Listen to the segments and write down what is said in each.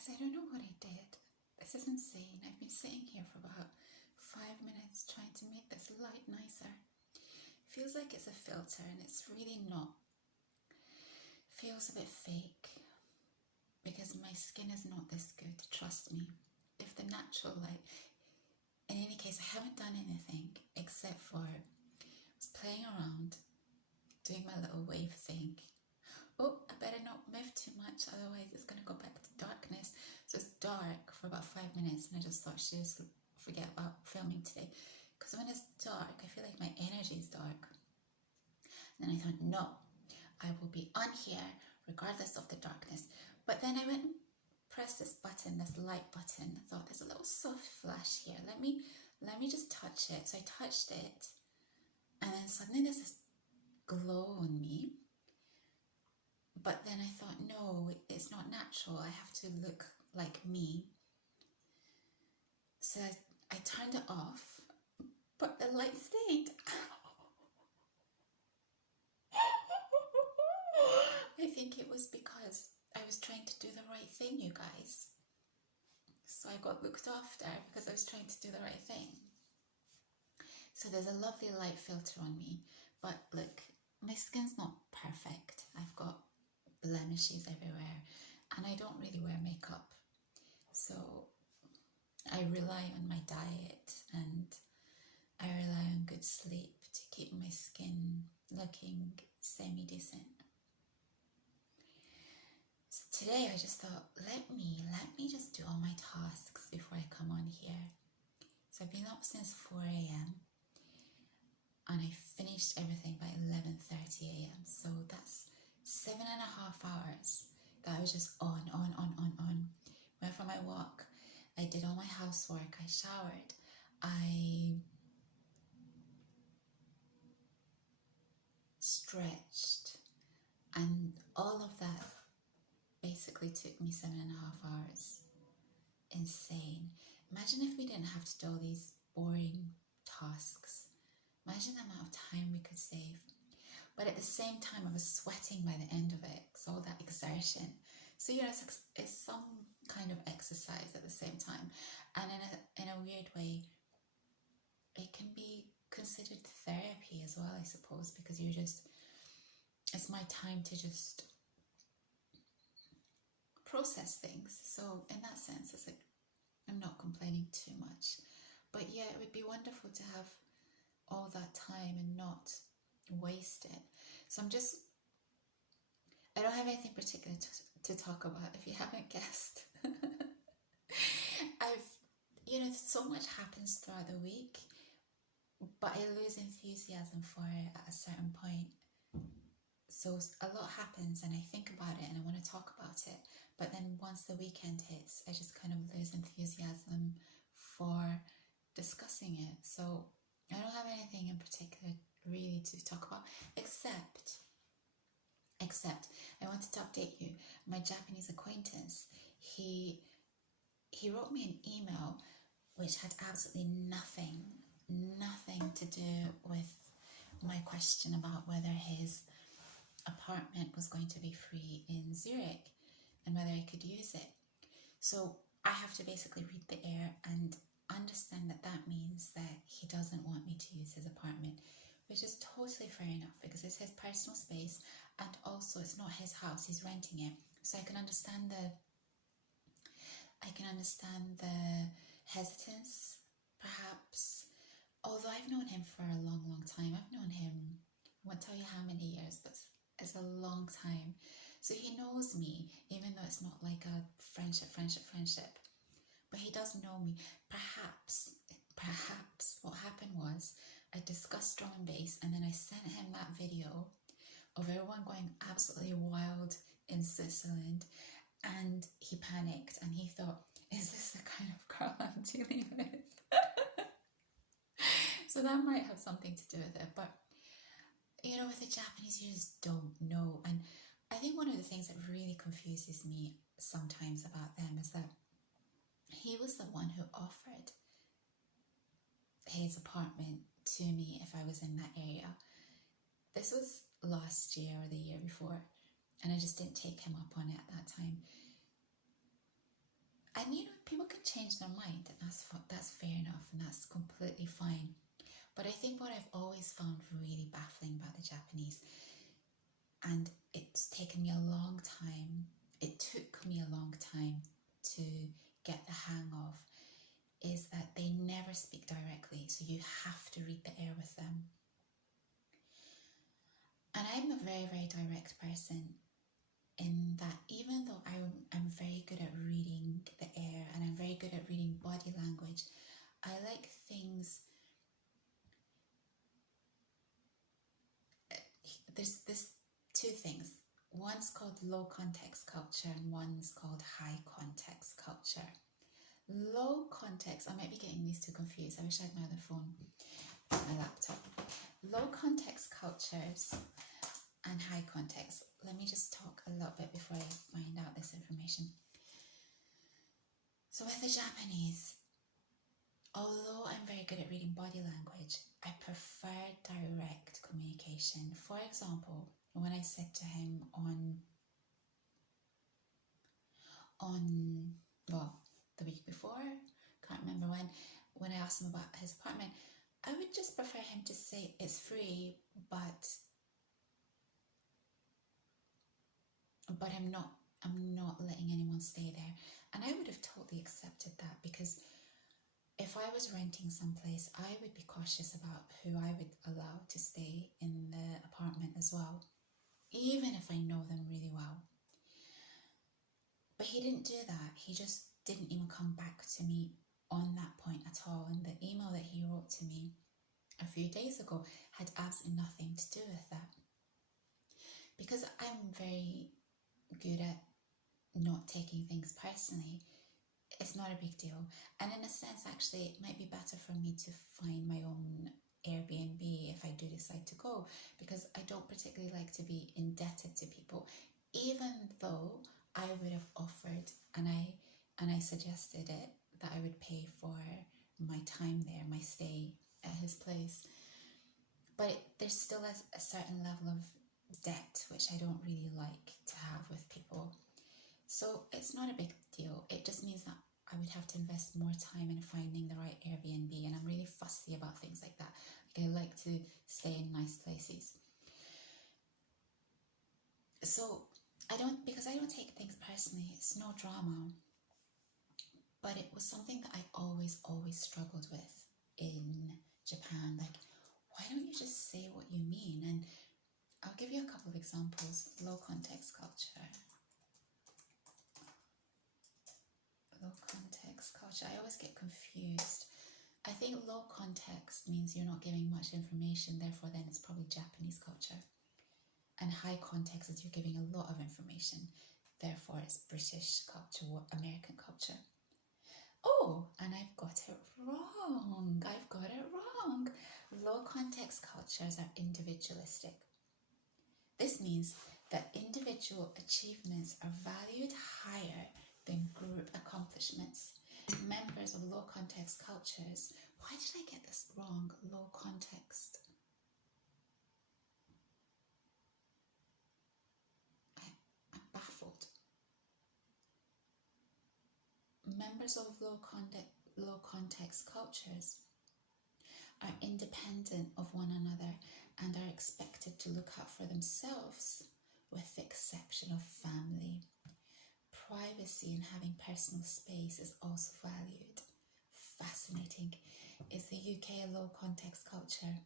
Guys, I don't know what I did. This is insane. I've been sitting here for about 5 minutes trying to make this light nicer. Feels like it's a filter and it's really not. Feels a bit fake because my skin is not this good, trust me. If the natural light, in any case, I haven't done anything except for I was playing around, doing my little wave thing. Oh, I better not move too much, otherwise it's going to go back to darkness. So it's dark for about 5 minutes and I just thought I should just forget about filming today. Because when it's dark, I feel like my energy is dark. And then I thought, no, I will be on here regardless of the darkness. But then I went and pressed this button, this light button. I thought there's a little soft flash here. Let me just touch it. So I touched it and then suddenly there's this glow on me. But then I thought, no, it's not natural. I have to look like me. So I turned it off, but the light stayed. I think it was because I was trying to do the right thing, you guys. So I got looked after because I was trying to do the right thing. So there's a lovely light filter on me. But look, my skin's not perfect. I've got blemishes everywhere and I don't really wear makeup, so I rely on my diet and I rely on good sleep to keep my skin looking semi-decent. So today I just thought, let me just do all my tasks before I come on here. So I've been up since 4 a.m. and I finished everything by 11:30 a.m. so that's 7.5 hours that I was just on. Went for my walk, I did all my housework, I showered, I stretched, and all of that basically took me 7.5 hours. Insane. Imagine if we didn't have to do all these boring tasks. Imagine the amount of time we could save. But at the same time, I was sweating by the end of it, so all that exertion. So, you know, it's some kind of exercise at the same time. And in a weird way, it can be considered therapy as well, I suppose, because it's my time to just process things. So in that sense, it's like, I'm not complaining too much. But yeah, it would be wonderful to have all that time and not waste it. So I don't have anything particular to talk about, if you haven't guessed. So much happens throughout the week, but I lose enthusiasm for it at a certain point. So a lot happens and I think about it and I want to talk about it, but then once the weekend hits, I just kind of lose enthusiasm for discussing it. So I don't have anything in particular really to talk about, except I wanted to update you. My Japanese acquaintance, he wrote me an email which had absolutely nothing to do with my question about whether his apartment was going to be free in Zurich and whether I could use it. So I have to basically read the air and understand that means that he doesn't want me to use his apartment, which is totally fair enough because it's his personal space and also it's not his house, he's renting it. So I can understand the hesitance, perhaps, although I've known him for a long time. I've known him, I won't tell you how many years, but it's a long time. So he knows me, even though it's not like a friendship, but he does know me. Perhaps what happened was I discussed drum and bass and then I sent him that video of everyone going absolutely wild in Switzerland, and he panicked and he thought, is this the kind of girl I'm dealing with? So that might have something to do with it. But you know, with the Japanese, you just don't know. And I think one of the things that really confuses me sometimes about them is that he was the one who offered his apartment to me if I was in that area. This was last year or the year before, and I just didn't take him up on it at that time. And people can change their mind, and that's fair enough, and that's completely fine. But I think what I've always found really baffling about the Japanese, and it's taken me a long time, it took me a long time to get the hang of, is that they never speak directly, so you have to read the air with them. And I'm a very, very direct person, in that even though I'm very good at reading the air and I'm very good at reading body language, I like things. There's two things. One's called low context culture and one's called high context culture. Low context, I might be getting these two confused. I wish I had my other phone, my laptop. Low context cultures and high context. Let me just talk a little bit before I find out this information. So with the Japanese, although I'm very good at reading body language, I prefer direct communication. For example, when I said to him well, the week before, can't remember when I asked him about his apartment, I would just prefer him to say it's free, but I'm not letting anyone stay there. And I would have totally accepted that, because if I was renting someplace, I would be cautious about who I would allow to stay in the apartment as well, even if I know them really well. But he didn't do that. He just didn't even come back to me on that point at all. And the email that he wrote to me a few days ago had absolutely nothing to do with that. Because I'm very good at not taking things personally, it's not a big deal. And in a sense, actually, it might be better for me to find my own Airbnb if I do decide to go, because I don't particularly like to be indebted to people, even though I would have offered and I suggested it, that I would pay for my time there, my stay at his place. But there's still a certain level of debt which I don't really like to have with people. So it's not a big deal. It just means that I would have to invest more time in finding the right Airbnb, and I'm really fussy about things like that. Like, I like to stay in nice places. So because I don't take things personally, it's no drama. But it was something that I always struggled with in Japan. Like, why don't you just say what you mean? And I'll give you a couple of examples. Low context culture. Low context culture. I always get confused. I think low context means you're not giving much information, therefore then it's probably Japanese culture. And high context is you're giving a lot of information, therefore it's British culture or American culture. Oh, and I've got it wrong. Low context cultures are individualistic. This means that individual achievements are valued higher than group accomplishments. Members of low context cultures, why did I get this wrong? Low context. I'm baffled. Members of low context cultures are independent of one another and are expected to look out for themselves, with the exception of family. Privacy and having personal space is also valued. Fascinating. Is the UK a low context culture?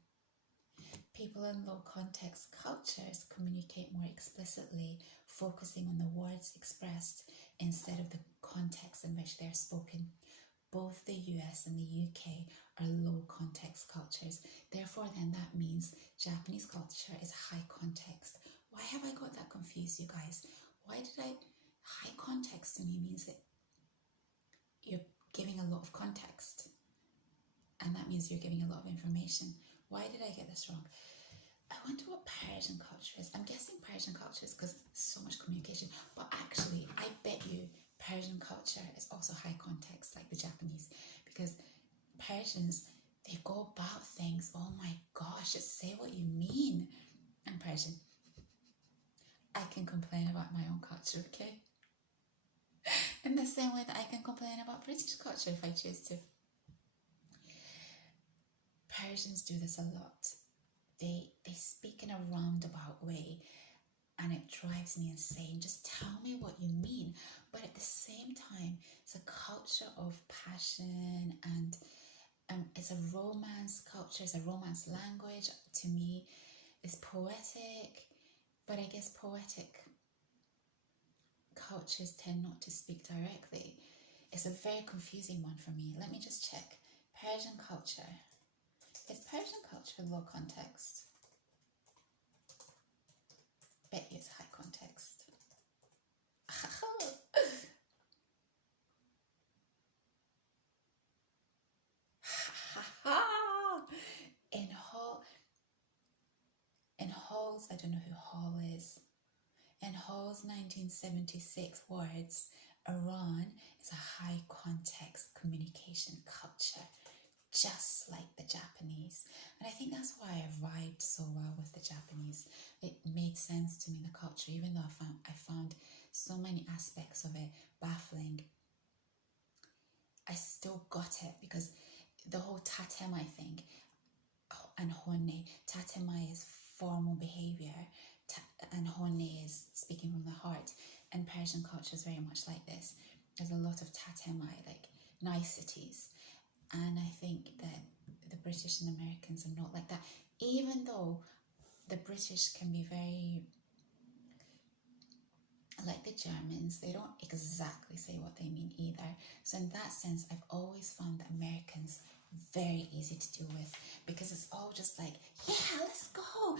People in low context cultures communicate more explicitly, focusing on the words expressed instead of the context in which they are spoken. Both the US and the UK are low context cultures. Therefore, then that means Japanese culture is high context. Why have I got that confused, you guys? High context to me means that you're giving a lot of context, and that means you're giving a lot of information. Why did I get this wrong? I wonder what Persian culture is. I'm guessing Persian culture is because so much communication, but actually I bet you Persian culture is also high context, like the Japanese, because Persians, they go about things, oh my gosh, just say what you mean. I'm Persian. I can complain about my own culture, okay? In the the same way that I can complain about British culture if I choose to. Persians do this a lot. They speak in a roundabout way, and it drives me insane. Just tell me what you mean. But at the same time, it's a culture of passion, and it's a romance culture, it's a romance language. To me, it's poetic, but I guess poetic cultures tend not to speak directly. It's a very confusing one for me. Let me just check. Persian culture. Is Persian culture low context? Bet you it's high context. In Hall's, I don't know who Hall is. In Hall's 1976 words, Iran is a high context communication culture, just like the Japanese. And I think that's why I vibed so well with the Japanese. It made sense to me, the culture, even though I found so many aspects of it baffling. I still got it, because the whole tatemai thing, and honne, tatemai is formal behavior, and honne is speaking from the heart. And Persian culture is very much like this. There's a lot of tatemai, like niceties. And I think that the British and Americans are not like that, even though the British can be very, like the Germans, they don't exactly say what they mean either. So in that sense, I've always found the Americans very easy to deal with, because it's all just like, yeah, let's go,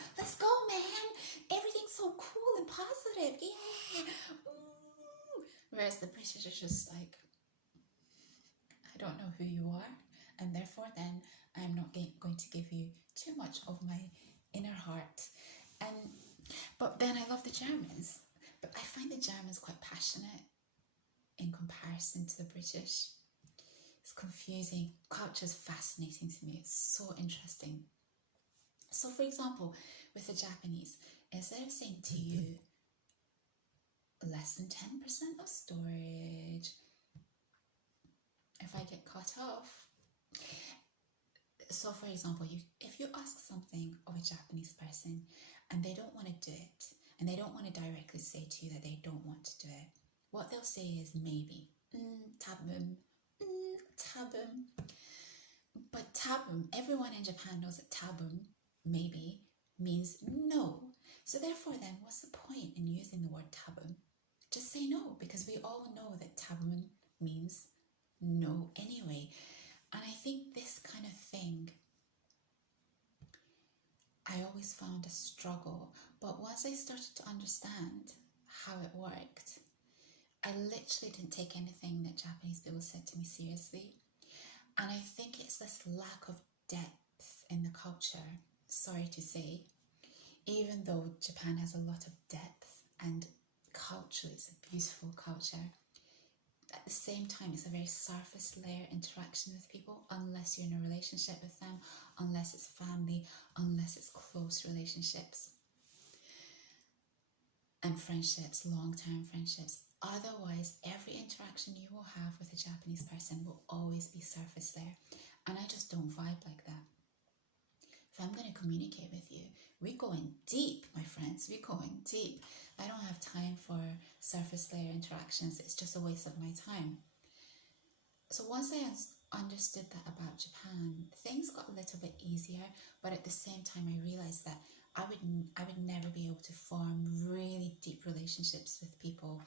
man, everything's so cool and positive, yeah. Whereas the British are just like, I don't know who you are, and therefore then I'm not going to give you too much of my inner heart. But then I love the Germans, but I find the Germans quite passionate in comparison to the British. It's confusing. Culture is fascinating to me. It's so interesting. So for example, with the Japanese, instead of saying to you, less than 10% of storage, if I get cut off. So for example, if you ask something of a Japanese person and they don't want to do it, and they don't want to directly say to you that they don't want to do it, what they'll say is maybe, tabum, tabum. But tabum, everyone in Japan knows that tabum, maybe, means no. So therefore then, what's the point in using the word tabum? Just say no, because we all know that tabum means no anyway. And I think this kind of thing, I always found a struggle. But once I started to understand how it worked, I literally didn't take anything that Japanese people said to me seriously. And I think it's this lack of depth in the culture, sorry to say, even though Japan has a lot of depth and culturally it's a beautiful culture. At the same time, it's a very surface layer interaction with people, unless you're in a relationship with them, unless it's family, unless it's close relationships and friendships, long-term friendships. Otherwise, every interaction you will have with a Japanese person will always be surface layer. And I just don't vibe like that. If I'm going to communicate with you, we're going deep, my friends. We're going deep. I don't have time for surface layer interactions. It's just a waste of my time. So once I understood that about Japan, things got a little bit easier. But at the same time, I realized that I would never be able to form really deep relationships with people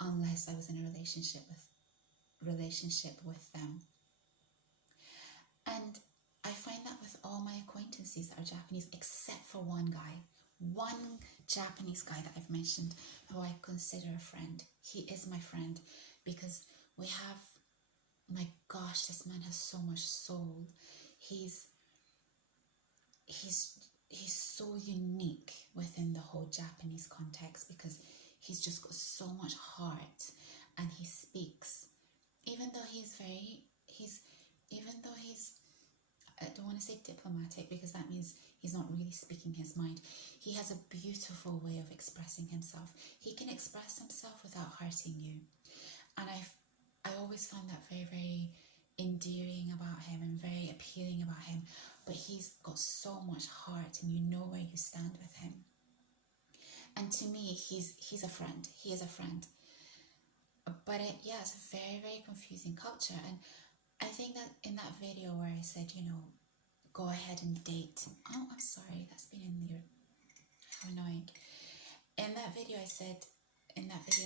unless I was in a relationship with them. And I find that with all my acquaintances that are Japanese, except for one Japanese guy that I've mentioned, who I consider a friend. He is my friend because we have, my gosh, this man has so much soul. He's so unique within the whole Japanese context because he's just got so much heart, and he speaks, even though he's I don't want to say diplomatic because that means he's not really speaking his mind. He has a beautiful way of expressing himself. He can express himself without hurting you. And always found that very, very endearing about him and very appealing about him. But he's got so much heart, and you know where you stand with him. And to me, he's a friend. He is a friend. But it's a very, very confusing culture. And I think that in that video where I said, go ahead and date. Oh, I'm sorry, that's been in there. How annoying. In that video, I said,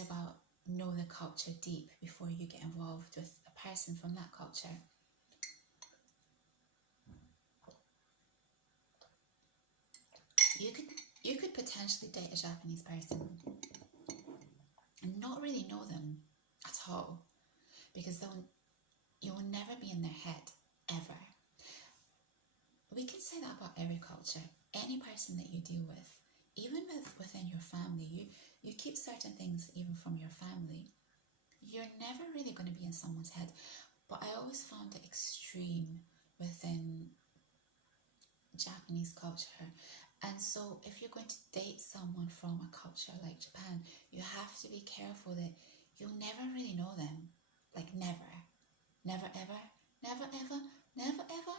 about know the culture deep before you get involved with a person from that culture. You could potentially date a Japanese person and not really know them at all, because you will never be in their head, ever. We can say that about every culture. Any person that you deal with, even within your family, you keep certain things even from your family. You're never really going to be in someone's head. But I always found it extreme within Japanese culture. And so if you're going to date someone from a culture like Japan, you have to be careful that you'll never really know them. Like never. Never ever. Never ever. Never ever.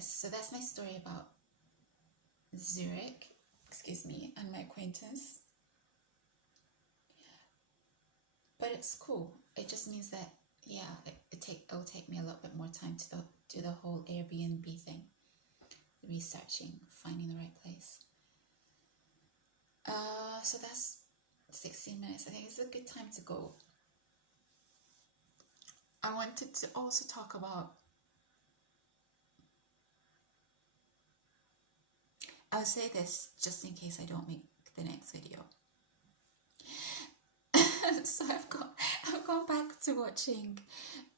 So that's my story about Zurich, and my acquaintance. But it's cool. It just means that, it'll take me a little bit more time to do the whole Airbnb thing. Researching, finding the right place. So that's 16 minutes. I think it's a good time to go. I wanted to also talk about, I'll say this just in case I don't make the next video. So I've gone back to watching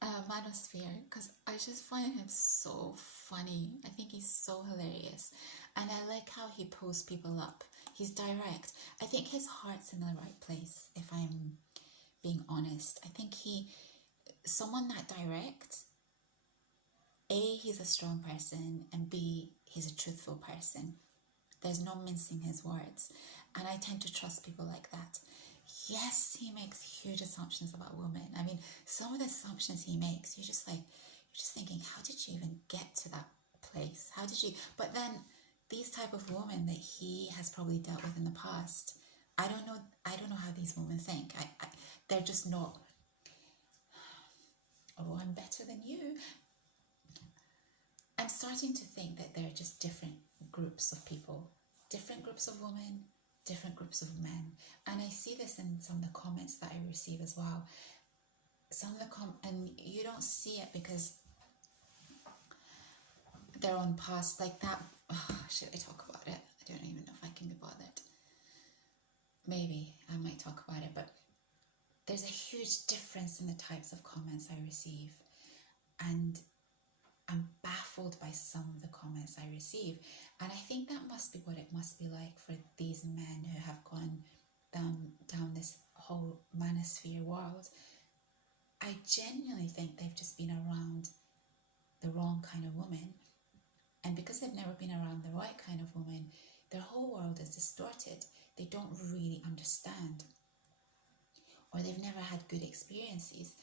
Manosphere because I just find him so funny. I think he's so hilarious, and I like how he pulls people up. He's direct. I think his heart's in the right place, if I'm being honest. I think someone that direct, A, he's a strong person, and B, he's a truthful person. There's no mincing his words, and I tend to trust people like that. Yes, he makes huge assumptions about women. I mean, some of the assumptions he makes, you're just thinking, how did you even get to that place? How did you? But then these type of women that he has probably dealt with in the past, I don't know how these women think. They're just not, oh, I'm better than you. I'm starting to think that they're just different groups of people, different groups of women, different groups of men. And I see this in some of the comments that I receive as well. Some of the and you don't see it because they're on past like that. Oh, should I talk about it? I don't even know if I can be bothered. Maybe I might talk about it, but there's a huge difference in the types of comments I receive, and I'm baffled by some of the comments I receive. And I think that must be what it must be like for these men who have gone down this whole manosphere world. I genuinely think they've just been around the wrong kind of woman. And because they've never been around the right kind of woman, their whole world is distorted. They don't really understand, or they've never had good experiences.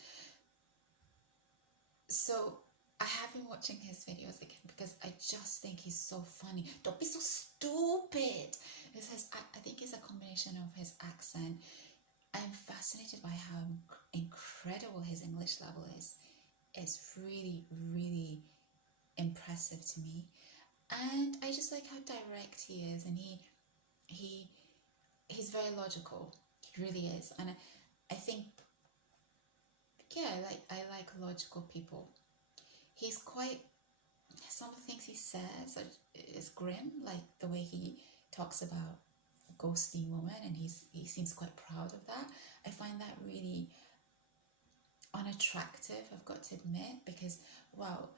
So I have been watching his videos again because I just think he's so funny. Don't be so stupid. I think it's a combination of his accent. I'm fascinated by how incredible his English level is. It's really, really impressive to me. And I just like how direct he is, and he's very logical. He really is. And I think, I like logical people. He's quite, some of the things he says is grim, like the way he talks about ghosting women, and he seems quite proud of that. I find that really unattractive, I've got to admit, because, well,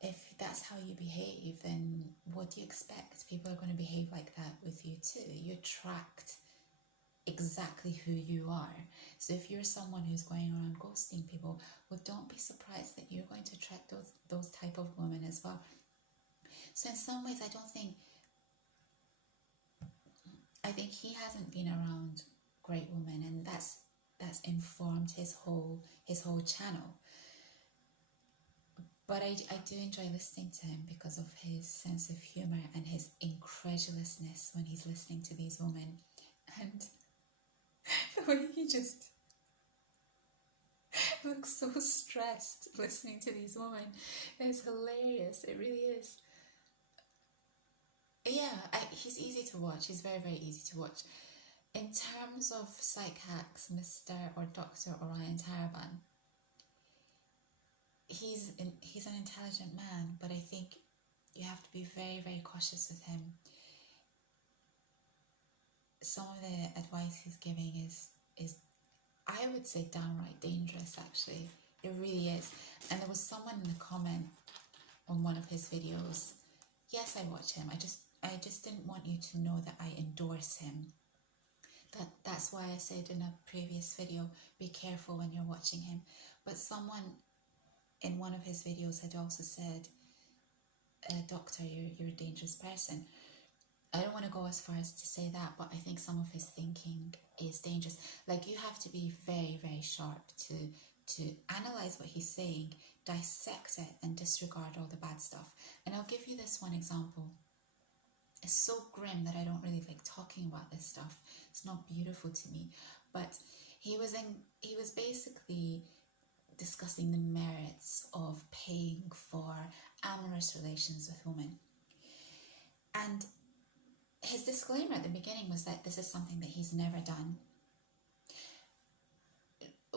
if that's how you behave, then what do you expect? People are going to behave like that with you too. You attract exactly who you are. So if you're someone who's going around ghosting people, well, don't be surprised that you're going to attract those type of women as well. So in some ways, I think he hasn't been around great women, and that's informed transformed his whole channel. But I do enjoy listening to him because of his sense of humor and his incredulousness when he's listening to these women. And the way he just looks so stressed listening to these women is hilarious. It really is. Yeah, he's easy to watch. He's very, very easy to watch. In terms of psych hacks, Mr. or Dr. Orion Taraban, he's an intelligent man, but I think you have to be very, very cautious with him. Some of the advice he's giving is I would say downright dangerous, actually. It really is. And there was someone in the comment on one of his videos. Yes, I watch him. I just didn't want you to know that I endorse him. That's why I said in a previous video, be careful when you're watching him. But someone in one of his videos had also said, Doctor, you're a dangerous person. I don't want to go as far as to say that, but I think some of his thinking is dangerous. Like, you have to be very, very sharp to analyze what he's saying, dissect it, and disregard all the bad stuff. And I'll give you this one example. It's so grim that I don't really like talking about this stuff. It's not beautiful to me. But he was basically discussing the merits of paying for amorous relations with women. And his disclaimer at the beginning was that this is something that he's never done.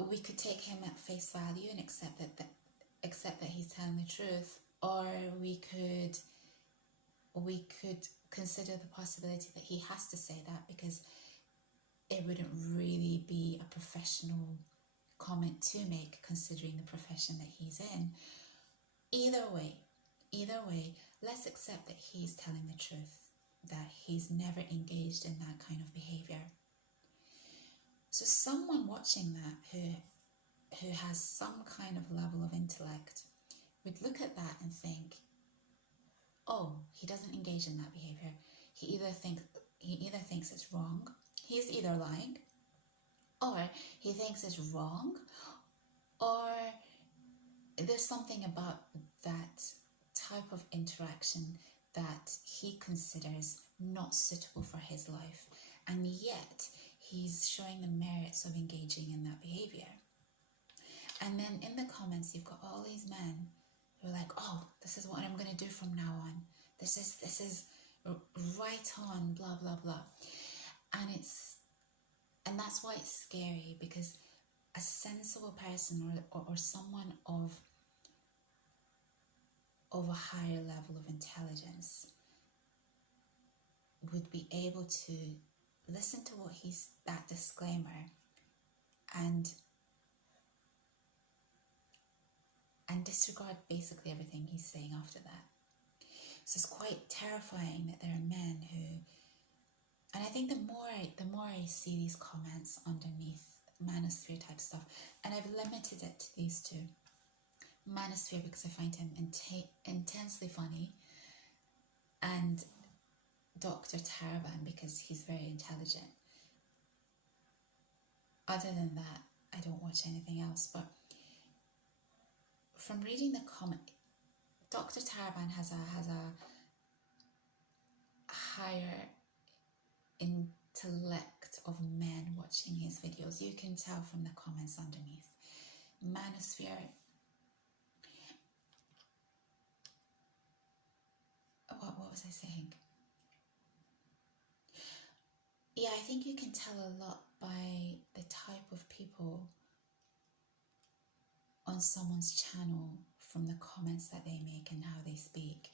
We could take him at face value and accept that he's telling the truth, or we could consider the possibility that he has to say that because it wouldn't really be a professional comment to make considering the profession that he's in. Either way, let's accept that he's telling the truth, that he's never engaged in that kind of behavior. So someone watching that who has some kind of level of intellect would look at that and think, oh, he doesn't engage in that behavior. He either thinks it's wrong, he's either lying, or he thinks it's wrong, or there's something about that type of interaction that he considers not suitable for his life, and yet he's showing the merits of engaging in that behavior. And then in the comments you've got all these men who are like, oh, this is what I'm going to do from now on, this is right on, blah blah blah. And that's why it's scary, because a sensible person or someone of a higher level of intelligence would be able to listen to that disclaimer and disregard basically everything he's saying after that. So it's quite terrifying that there are men who, and I think the more I see these comments underneath Manosphere type stuff, and I've limited it to these two, Manosphere because I find him intensely funny, and Dr. Taraban because he's very intelligent. Other than that, I don't watch anything else. But from reading the comment, Dr. Taraban has a higher intellect of men watching his videos. You can tell from the comments underneath. Manosphere, what was I saying? Yeah, I think you can tell a lot by the type of people on someone's channel from the comments that they make and how they speak.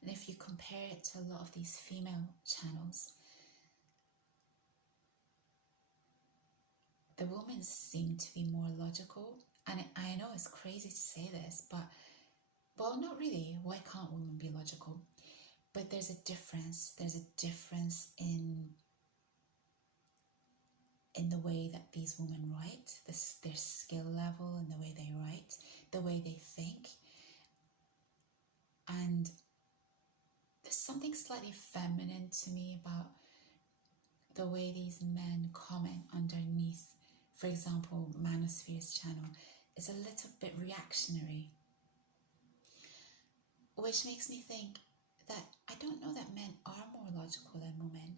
And if you compare it to a lot of these female channels, the women seem to be more logical. And I know it's crazy to say this, but, well, not really. Why can't women be logical? But there's a difference. There's a difference in the way that these women write, their skill level and the way they write, the way they think. And there's something slightly feminine to me about the way these men comment underneath for example, Manosphere's channel, is a little bit reactionary, which makes me think that I don't know that men are more logical than women.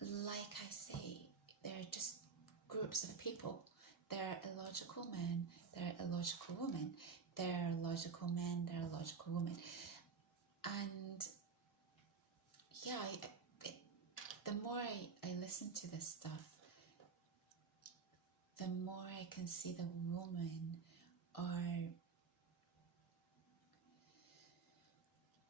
Like I say, they're just groups of people. There are illogical men, there are illogical women. There are logical men, there are logical women. And yeah, the more I listen to this stuff, the more I can see the women are,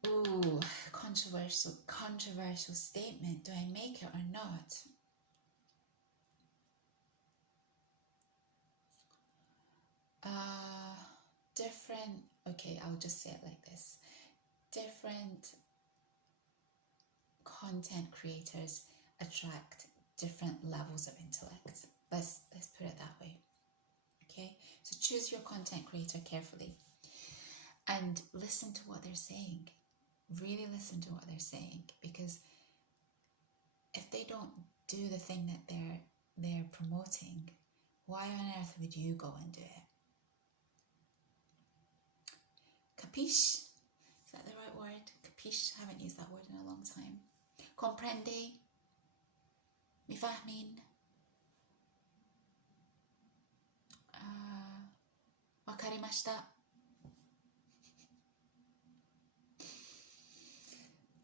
ooh, controversial statement. Do I make it or not? Different, okay, I'll just say it like this. Different content creators attract different levels of intellect. Let's put it that way. Okay, so choose your content creator carefully and listen to what they're saying. Really listen to what they're saying, because if they don't do the thing that they're promoting, why on earth would you go and do it? Capiche? Is that the right word? Capiche? I haven't used that word in a long time. Comprende? Mi fahmin? Wakarimashita?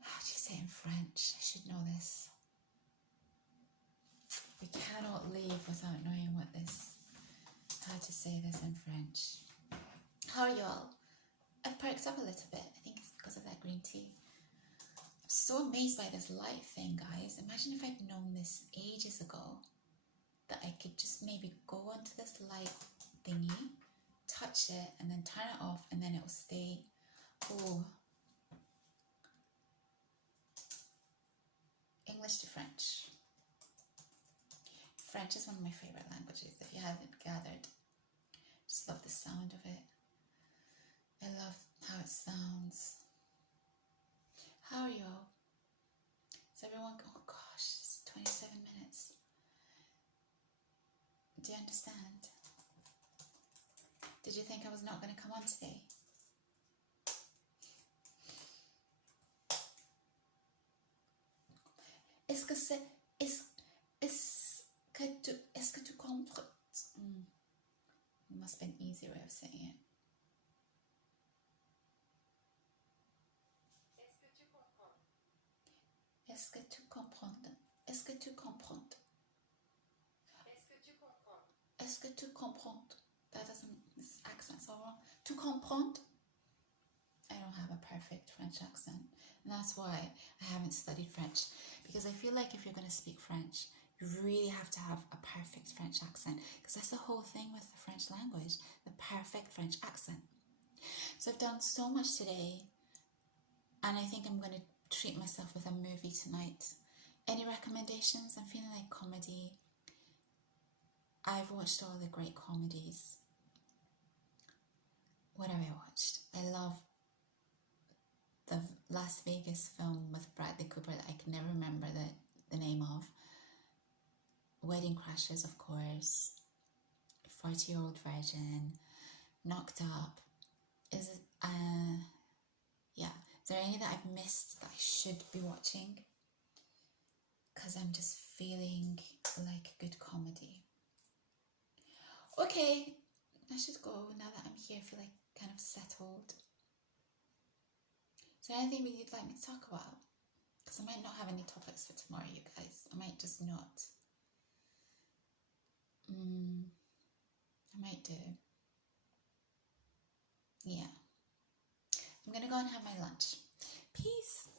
How do you say it in French? I should know this. We cannot leave without knowing how to say this in French. How are y'all? I've perked up a little bit. I think it's because of that green tea. I'm so amazed by this light thing, guys. Imagine if I'd known this ages ago, that I could just maybe go onto this light thingy, touch it, and then turn it off, and then it will stay. Oh. English to French. French is one of my favourite languages, if you haven't gathered. Just love the sound of it. I love how it sounds. How are y'all? Is everyone, oh gosh, it's 27 minutes. Do you understand? Did you think I was not going to come on today? Est-ce que tu comprends? It must be an easy way of saying it. Est-ce que tu comprends? Est-ce que tu comprends? Est-ce que tu comprends? That doesn't, this accent's all wrong. Tu comprends? I don't have a perfect French accent, and that's why I haven't studied French, because I feel like if you're going to speak French, you really have to have a perfect French accent, because that's the whole thing with the French language, the perfect French accent. So I've done so much today, and I think I'm going to treat myself with a movie tonight. Any recommendations? I'm feeling like comedy. I've watched all the great comedies. What have I watched? I love the Las Vegas film with Bradley Cooper that I can never remember the name of. Wedding Crashers, of course. 40-Year-Old Virgin. Knocked Up. Is it, yeah. Is there any that I've missed that I should be watching? Because I'm just feeling like good comedy. Okay, I should go now that I'm here. I feel like kind of settled. Is there anything you'd like me to talk about? Because I might not have any topics for tomorrow, you guys. I might just not. I might do. Yeah. I'm going to go and have my lunch. Peace.